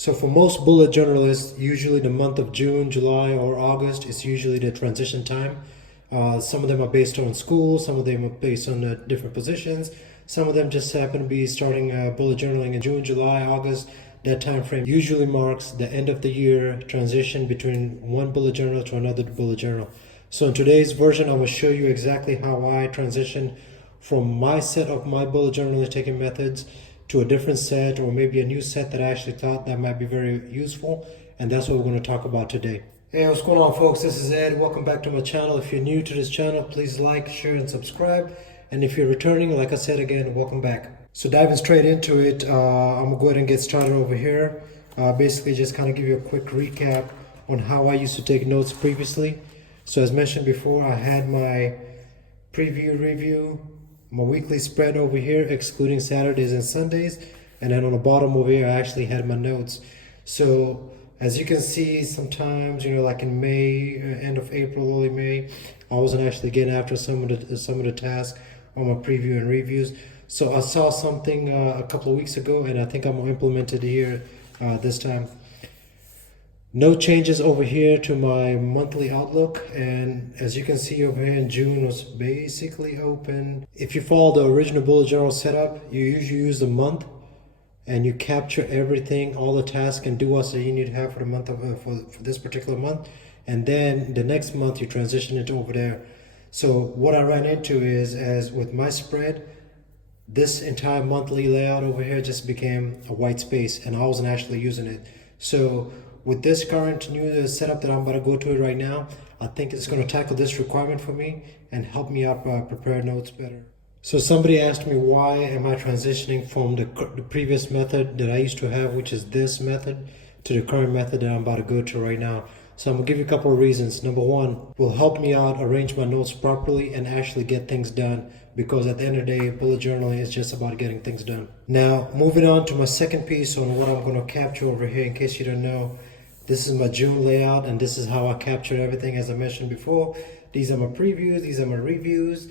So for most bullet journalists, usually the month of June, July, or August is usually the transition time. Some of them are based on school, some of them are based on different positions. Some of them just happen to be starting bullet journaling in June, July, August. That time frame usually marks the end of the year transition between one bullet journal to another bullet journal. So in today's version, I will show you exactly how I transition from my set of my bullet journaling taking methods to a different set, or maybe a new set that I actually thought that might be very useful. And that's what we're going to talk about today. Hey, what's going on, folks? This is Ed. Welcome back to my channel. If you're new to this channel, please like, share, and subscribe. And if you're returning, like I said again, welcome back. So diving straight into it, I'm going to go ahead and get started over here. Basically, just kind of give you a quick recap on how I used to take notes previously. So as mentioned before, I had my preview review, my weekly spread over here, excluding Saturdays and Sundays. And then on the bottom over here, I actually had my notes. So as you can see, sometimes, like in May, end of April, early May, I wasn't actually getting after some of the tasks on my preview and reviews. So I saw something a couple of weeks ago, and I think I'm gonna implement it here this time. No changes over here to my monthly outlook, and as you can see over here in June was basically open. If you follow the original bullet journal setup, you usually use the month and you capture everything, all the tasks and do-outs that you need to have for the month of for this particular month, and then the next month you transition it over there. So what I ran into is, as with my spread, this entire monthly layout over here just became a white space, and I wasn't actually using it. So with this current new setup that I'm about to go to it right now, I think it's going to tackle this requirement for me and help me out prepare notes better. So somebody asked me, why am I transitioning from the previous method that I used to have, which is this method, to the current method that I'm about to go to right now. So I'm going to give you a couple of reasons. Number one, will help me out arrange my notes properly and actually get things done, because at the end of the day, bullet journaling is just about getting things done. Now, moving on to my second piece on what I'm going to capture over here. In case you don't know, this is my June layout, and this is how I captured everything. As I mentioned before, these are my previews, these are my reviews.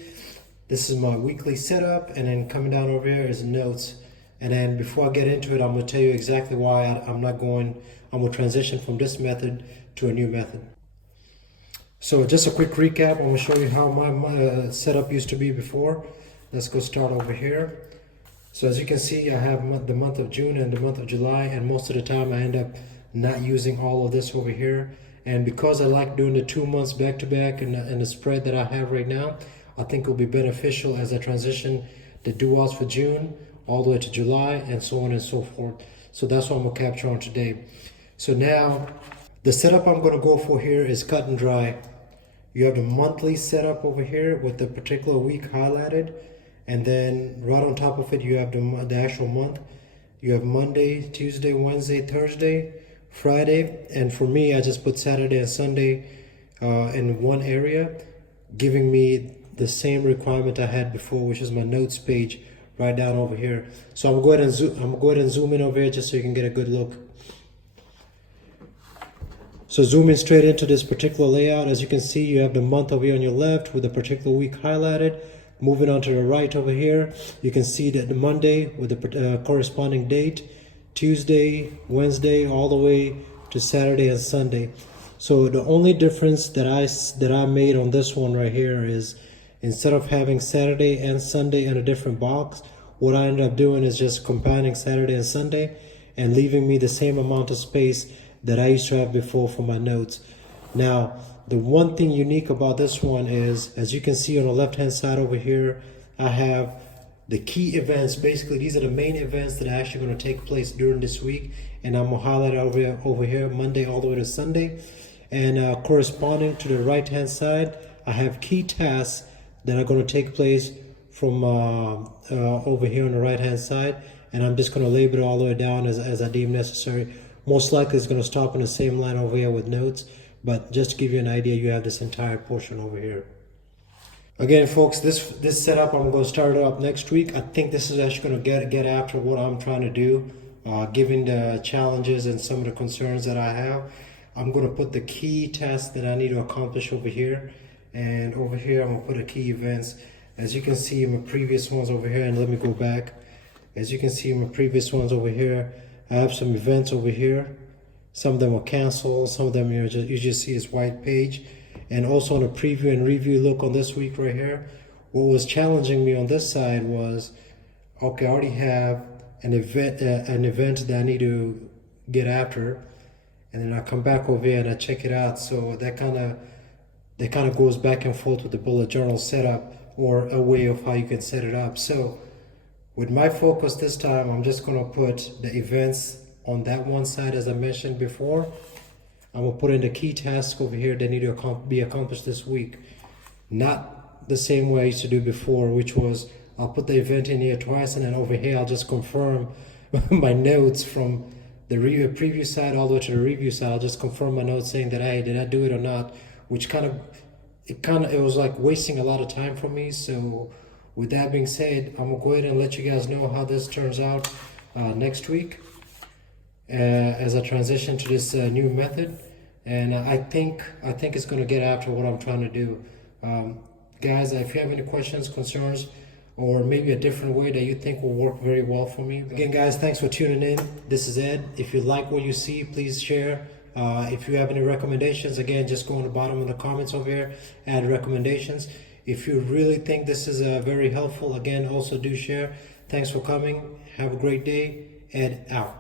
This is my weekly setup, and then coming down over here is notes. And then before I get into it, I'm going to tell you exactly why I'm going to transition from this method to a new method. So just a quick recap, I'm going to show you how my setup used to be before. Let's go start over here. So as you can see, I have the month of June and the month of July, and most of the time I end up not using all of this over here. And because I like doing the 2 months back to back and the spread that I have right now, I think it will be beneficial as I transition the do-outs for June all the way to July and so on and so forth. So that's what I'm going to capture on today. So now the setup I'm going to go for here is cut and dry. You have the monthly setup over here with the particular week highlighted, and then right on top of it you have the actual month. You have Monday, Tuesday, Wednesday, Thursday, Friday, and for me I just put Saturday and Sunday in one area, giving me the same requirement I had before, which is my notes page right down over here. So I'm going to go ahead and zoom in over here just so you can get a good look. So zooming straight into this particular layout, as you can see, you have the month over here on your left with a particular week highlighted. Moving on to the right over here, you can see that the Monday with the corresponding date, Tuesday, Wednesday, all the way to Saturday and Sunday. So the only difference that I made on this one right here is, instead of having Saturday and Sunday in a different box, what I ended up doing is just combining Saturday and Sunday and leaving me the same amount of space that I used to have before for my notes. Now, the one thing unique about this one is, as you can see on the left hand side over here, I have the key events. Basically, these are the main events that are actually going to take place during this week, and I'm going to highlight it over here Monday all the way to Sunday. And corresponding to the right hand side, I have key tasks that are going to take place from over here on the right hand side, and I'm just going to label it all the way down as I deem necessary. Most likely it's going to stop in the same line over here with notes, but just to give you an idea, you have this entire portion over here. Again, folks, this setup, I'm going to start it up next week. I think this is actually going to get after what I'm trying to do, given the challenges and some of the concerns that I have. I'm going to put the key tasks that I need to accomplish over here, and over here I'm going to put the key events. As you can see in my previous ones over here, and let me go back. As you can see in my previous ones over here, I have some events over here. Some of them are canceled. Some of them you just see this white page. And also on a preview and review look on this week right here. What was challenging me on this side was, okay, I already have an event that I need to get after, and then I come back over here and I check it out. So that kind of goes back and forth with the bullet journal setup, or a way of how you can set it up. So with my focus this time, I'm just gonna put the events on that one side, as I mentioned before. I'm gonna put in the key tasks over here that need to be accomplished this week. Not the same way I used to do before, which was I'll put the event in here twice, and then over here I'll just confirm my notes from the preview side all the way to the review side. I'll just confirm my notes saying that, hey, did I do it or not? Which it was like wasting a lot of time for me. So with that being said, I'm gonna go ahead and let you guys know how this turns out next week as I transition to this new method. And I think it's gonna get after what I'm trying to do. Guys, if you have any questions, concerns, or maybe a different way that you think will work very well for me. Again, guys, thanks for tuning in. This is Ed. If you like what you see, please share. If you have any recommendations, again, just go on the bottom of the comments over here, add recommendations. If you really think this is very helpful, again, also do share. Thanks for coming. Have a great day. Ed out.